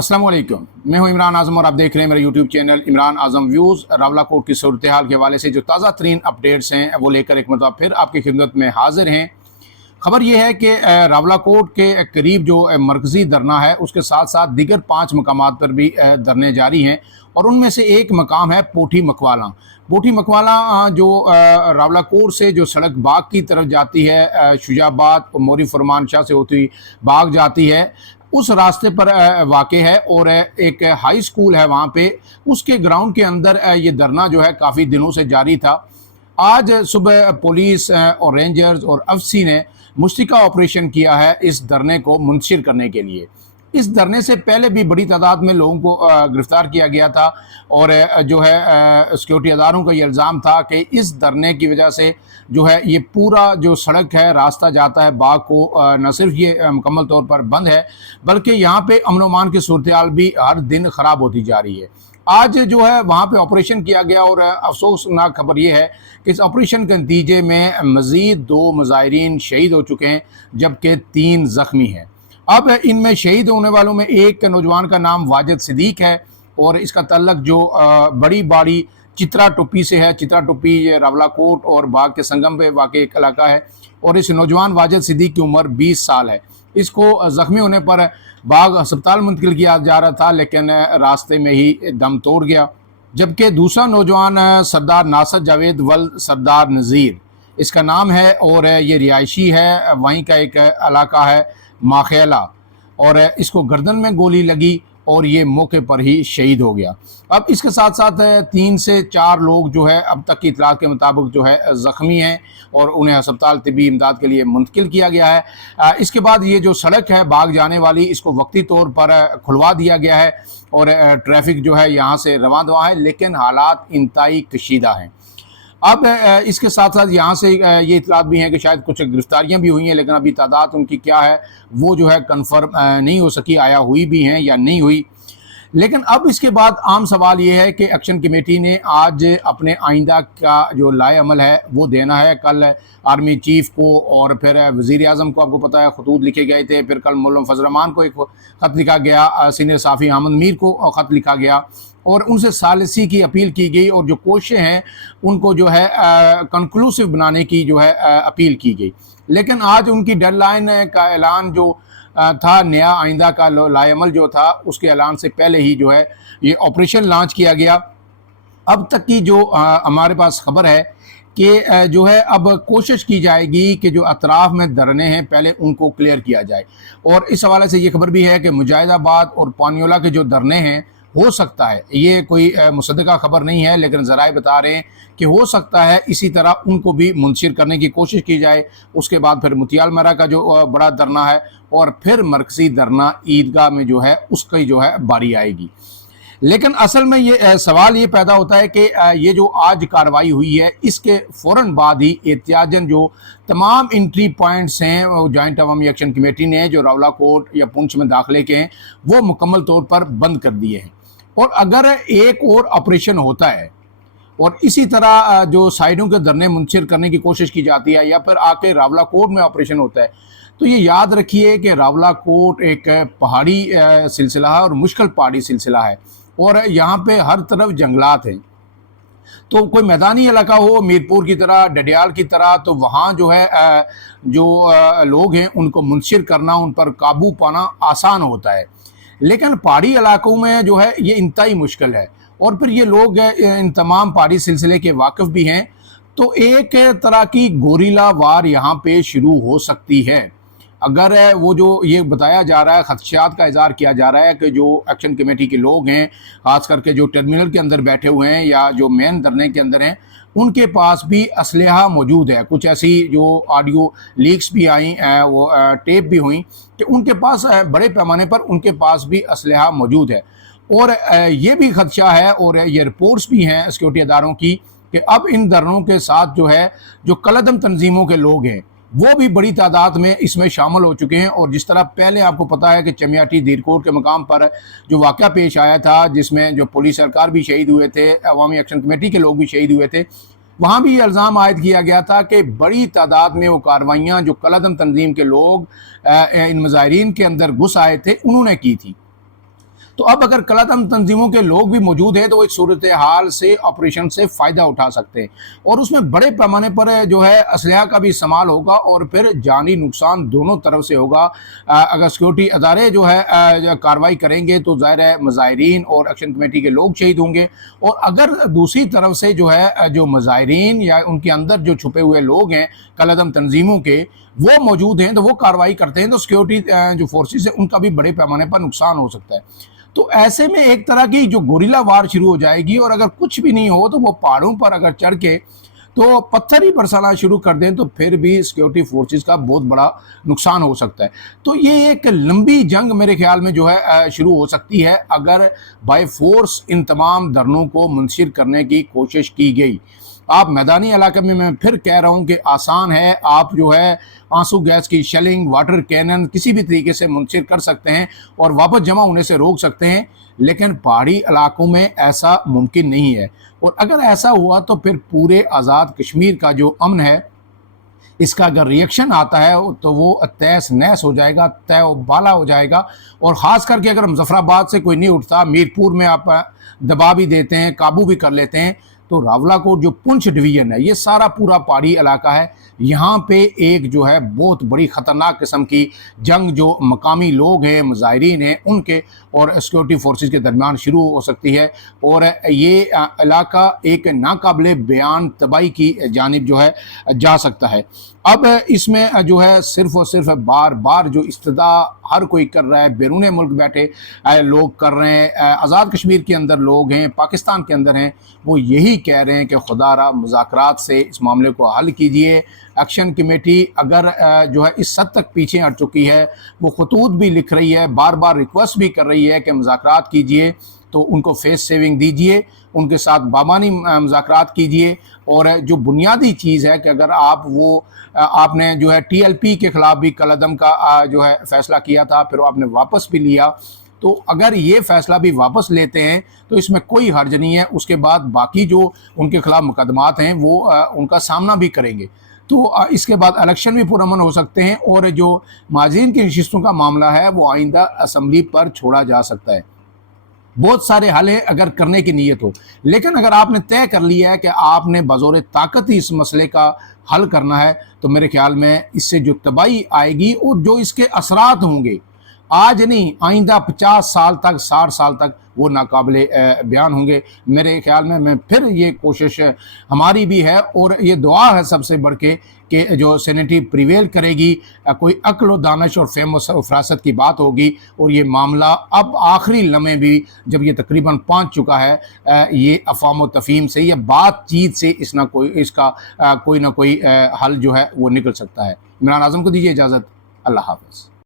अस्सलाम वालेकुम, मैं हूं इमरान आज़म और आप देख रहे हैं मेरा यूट्यूब चैनल इमरान आज़म व्यूज़। रावलाकोट की सूरत हाल के हवाले से जो ताज़ा तरीन अपडेट्स हैं वो लेकर एक मरतबा फिर आपकी खिदमत में हाजिर हैं। खबर यह है कि रावलाकोट के करीब जो मरकज़ी धरना है उसके साथ साथ दीगर 5 मकामात पर भी धरने जारी हैं और उनमें से एक मकाम है पोठी मकवाला। पोठी मकवाला जो रावलाकोट से जो सड़क बाग की तरफ जाती है, शुजाबाद और मोरी फरमान शाह से होती हुई बाग जाती है, उस रास्ते पर वाक़ है और एक हाई स्कूल है वहाँ पे। उसके ग्राउंड के अंदर ये धरना जो है काफ़ी दिनों से जारी था। आज सुबह पुलिस और रेंजर्स और अफसी ने मुश्तरका ऑपरेशन किया है इस धरने को मुंतशिर करने के लिए। इस धरने से पहले भी बड़ी तादाद में लोगों को गिरफ्तार किया गया था और जो है सिक्योरिटी अदारों का ये इल्ज़ाम था कि इस धरने की वजह से जो है ये पूरा जो सड़क है, रास्ता जाता है बाग को, न सिर्फ ये मुकम्मल तौर पर बंद है बल्कि यहाँ पे अमन अमान की सूरत हाल भी हर दिन ख़राब होती जा रही है। आज जो है वहाँ पे ऑपरेशन किया गया और अफसोसनाक खबर ये है कि इस ऑपरेशन के नतीजे में मज़ीद 2 मुजाहिरीन शहीद हो चुके हैं जबकि 3 ज़ख्मी हैं। अब इनमें शहीद होने वालों में एक नौजवान का नाम वाजिद सिद्दीक है और इसका तल्लक जो बड़ी बाड़ी चित्रा टुप्पी से है। चित्रा टुप्पी ये रावलाकोट और बाग के संगम पे वाक़ई एक इलाका है और इस नौजवान वाजिद सिद्दीक की उम्र 20 साल है। इसको ज़ख्मी होने पर बाग अस्पताल मुंतकिल किया जा रहा था लेकिन रास्ते में ही दम तोड़ गया। जबकि दूसरा नौजवान सरदार नासर जावेद वल्द सरदार नज़ीर इसका नाम है और ये रिहायशी है, वहीं का एक इलाका है माखेला, और इसको गर्दन में गोली लगी और ये मौके पर ही शहीद हो गया। अब इसके साथ साथ 3 से 4 लोग जो है अब तक की इतलात के मुताबिक जो है ज़ख्मी हैं और उन्हें अस्पताल तिब्बी इमदाद के लिए मुंतकिल किया गया है। इसके बाद ये जो सड़क है बाग जाने वाली, इसको वक्ती तौर पर खुलवा दिया गया है और ट्रैफिक जो है यहाँ से रवां दवा है, लेकिन हालात इंतहाई कशीदा हैं। अब इसके साथ साथ यहाँ से ये इतलात भी हैं कि शायद कुछ गिरफ्तारियाँ भी हुई हैं, लेकिन अभी तादाद उनकी क्या है वो जो है कन्फर्म नहीं हो सकी, आया हुई भी हैं या नहीं हुई। लेकिन अब इसके बाद आम सवाल ये है कि एक्शन कमेटी ने आज अपने आइंदा का जो लाए अमल है वो देना है। कल आर्मी चीफ को और फिर वज़ीर आज़म को, आपको पता है, खतूत लिखे गए थे। फिर कल मौलाना फजल रहमान को एक ख़त लिखा गया, सीनियर साफ़ी अहमद मीर को ख़त लिखा गया और उनसे सालिसी की अपील की गई और जो कोशिशें हैं उनको जो है कंक्लूसिव बनाने की जो है अपील की गई। लेकिन आज उनकी डेडलाइन का ऐलान जो था, नया आइंदा का लाए अमल जो था, उसके ऐलान से पहले ही जो है ये ऑपरेशन लॉन्च किया गया। अब तक की जो हमारे पास खबर है कि जो है अब कोशिश की जाएगी कि जो अतराफ़ में धरने हैं पहले उनको क्लियर किया जाए। और इस हवाले से ये खबर भी है कि मुजाहिदाबाद और पानियोला के जो धरने हैं, हो सकता है, ये कोई मुसद्दका खबर नहीं है लेकिन ज़राए बता रहे हैं कि हो सकता है इसी तरह उनको भी मुंतशिर करने की कोशिश की जाए। उसके बाद फिर मुतियाल मरा का जो बड़ा धरना है और फिर मरकज़ी धरना ईदगाह में जो है उसकी जो है बारी आएगी। लेकिन असल में ये सवाल ये पैदा होता है कि ये जो आज कार्रवाई हुई है इसके फ़ौरन बाद ही एहतियातन जो तमाम एंट्री पॉइंट्स हैं वो जॉइंट अवामी एक्शन कमेटी ने जो रावलाकोट या पुंछ में दाखिले के हैं वो मुकम्मल तौर पर बंद कर दिए हैं। और अगर एक और ऑपरेशन होता है और इसी तरह जो साइडों के धरने मुंतशिर करने की कोशिश की जाती है या फिर आके रावलाकोट में ऑपरेशन होता है, तो ये याद रखिए कि रावलाकोट एक पहाड़ी सिलसिला है और मुश्किल पहाड़ी सिलसिला है और यहाँ पे हर तरफ जंगलात हैं। तो कोई मैदानी इलाका हो मीरपुर की तरह, डडियाल की तरह, तो वहाँ जो है जो लोग हैं उनको मुंतशिर करना, उन पर काबू पाना आसान होता है। लेकिन पहाड़ी इलाकों में जो है ये इंतहाई मुश्किल है और फिर ये लोग इन तमाम पहाड़ी सिलसिले के वाकिफ़ भी हैं। तो एक तरह की गोरिल्ला वार यहाँ पे शुरू हो सकती है। अगर वो जो ये बताया जा रहा है, खदशात का इज़हार किया जा रहा है कि जो एक्शन कमेटी के लोग हैं, ख़ास करके जो टर्मिनल के अंदर बैठे हुए हैं या जो मेन धरने के अंदर हैं, उनके पास भी असलहा मौजूद है। कुछ ऐसी जो ऑडियो लीक्स भी आई, वो टेप भी हुई कि उनके पास बड़े पैमाने पर उनके पास भी असलहा मौजूद है। और ये भी खदशा है और ये रिपोर्ट्स भी हैं सिक्योरिटी अदारों की कि अब इन धरनों के साथ जो है जो कलअदम तंजीमों के लोग हैं वो भी बड़ी तादाद में इसमें शामिल हो चुके हैं। और जिस तरह पहले आपको पता है कि चमियाटी दीरकोट के मकाम पर जो वाक़या पेश आया था जिसमें जो पुलिस सरकार भी शहीद हुए थे, अवामी एक्शन कमेटी के लोग भी शहीद हुए थे, वहाँ भी इल्ज़ाम आयद किया गया था कि बड़ी तादाद में वो कार्रवाइयाँ जो कलअदम तंजीम के लोग इन मुजाहिरीन के अंदर घुस आए थे उन्होंने की थी। تو اب اگر کالعدم تنظیموں کے لوگ بھی موجود ہیں تو وہ اس صورتحال سے آپریشن سے فائدہ اٹھا سکتے ہیں اور اس میں بڑے پیمانے پر جو ہے اسلحہ کا بھی استعمال ہوگا اور پھر جانی نقصان دونوں طرف سے ہوگا۔ اگر سیکورٹی ادارے جو ہے کارروائی کریں گے تو ظاہر ہے مظاہرین اور ایکشن کمیٹی کے لوگ شہید ہوں گے، اور اگر دوسری طرف سے جو ہے جو مظاہرین یا ان کے اندر جو چھپے ہوئے لوگ ہیں کالعدم تنظیموں کے وہ موجود ہیں تو وہ کارروائی کرتے ہیں تو سیکورٹی جو فورسز ہیں ان کا بھی بڑے پیمانے پر نقصان ہو سکتا ہے۔ تو ایسے میں ایک طرح کی جو گوریلا وار شروع ہو جائے گی، اور اگر کچھ بھی نہیں ہو تو وہ پہاڑوں پر اگر چڑھ کے تو پتھر ہی برسانا شروع کر دیں تو پھر بھی سیکورٹی فورسز کا بہت بڑا نقصان ہو سکتا ہے۔ تو یہ ایک لمبی جنگ میرے خیال میں جو ہے شروع ہو سکتی ہے اگر بائی فورس ان تمام دھرنوں کو منتشر کرنے کی کوشش کی گئی۔ آپ میدانی علاقے میں پھر کہہ رہا ہوں کہ آسان ہے، آپ جو ہے آنسو گیس کی شیلنگ، واٹر کینن کسی بھی طریقے سے منتشر کر سکتے ہیں اور واپس جمع ہونے سے روک سکتے ہیں، لیکن پہاڑی علاقوں میں ایسا ممکن نہیں ہے، اور اگر ایسا ہوا تو پھر پورے آزاد کشمیر کا جو امن ہے اس کا اگر ریئیکشن آتا ہے تو وہ تیس نیس ہو جائے گا، تے و بالا ہو جائے گا۔ اور خاص کر کے اگر مظفر آباد سے کوئی نہیں اٹھتا، میرپور میں آپ دبا بھی دیتے ہیں، قابو بھی کر لیتے ہیں، تو راولہ کوٹ جو پنچ ڈویژن ہے یہ سارا پورا پہاڑی علاقہ ہے، یہاں پہ ایک جو ہے بہت بڑی خطرناک قسم کی جنگ جو مقامی لوگ ہیں، مظاہرین ہیں، ان کے اور سیکورٹی فورسز کے درمیان شروع ہو سکتی ہے، اور یہ علاقہ ایک ناقابل بیان تباہی کی جانب جو ہے جا سکتا ہے۔ اب اس میں جو ہے صرف اور صرف بار بار جو استدعا ہر کوئی کر رہا ہے، بیرون ملک بیٹھے لوگ کر رہے ہیں، آزاد کشمیر کے اندر لوگ ہیں، پاکستان کے اندر ہیں، وہ یہی کہہ رہے ہیں کہ خدا را مذاکرات سے اس معاملے کو حل کیجئے۔ ایکشن کمیٹی اگر جو ہے اس حد تک پیچھے ہٹ چکی ہے، وہ خطوط بھی لکھ رہی ہے، بار بار ریکویسٹ بھی کر رہی ہے کہ مذاکرات کیجئے، تو ان کو فیس سیونگ دیجئے، ان کے ساتھ بامانی مذاکرات کیجئے، اور جو بنیادی چیز ہے کہ اگر آپ نے جو ہے ٹی ایل پی کے خلاف بھی کالعدم کا جو ہے فیصلہ کیا تھا، پھر آپ نے واپس بھی لیا، تو اگر یہ فیصلہ بھی واپس لیتے ہیں تو اس میں کوئی حرج نہیں ہے، اس کے بعد باقی جو ان کے خلاف مقدمات ہیں وہ ان کا سامنا بھی کریں گے، تو اس کے بعد الیکشن بھی پرامن ہو سکتے ہیں، اور جو معززین کی نشستوں کا معاملہ ہے وہ آئندہ اسمبلی پر چھوڑا جا سکتا ہے۔ بہت سارے حل ہیں اگر کرنے کی نیت ہو، لیکن اگر آپ نے طے کر لیا ہے کہ آپ نے بزور طاقت ہی اس مسئلے کا حل کرنا ہے تو میرے خیال میں اس سے جو تباہی آئے گی اور جو اس کے اثرات ہوں گے آج نہیں آئندہ 50 سال تک 60 سال تک وہ ناقابل بیان ہوں گے۔ میرے خیال میں پھر یہ کوشش ہماری بھی ہے اور یہ دعا ہے سب سے بڑھ کے کہ جو سینیٹی پریویل کرے گی، کوئی عقل و دانش اور فہم و فراست کی بات ہوگی، اور یہ معاملہ اب آخری لمحے بھی جب یہ تقریباً پہنچ چکا ہے، یہ افہام و تفہیم سے یا بات چیت سے اس کا کوئی نہ کوئی حل جو ہے وہ نکل سکتا ہے۔ عمران اعظم کو دیجیے اجازت، اللہ حافظ۔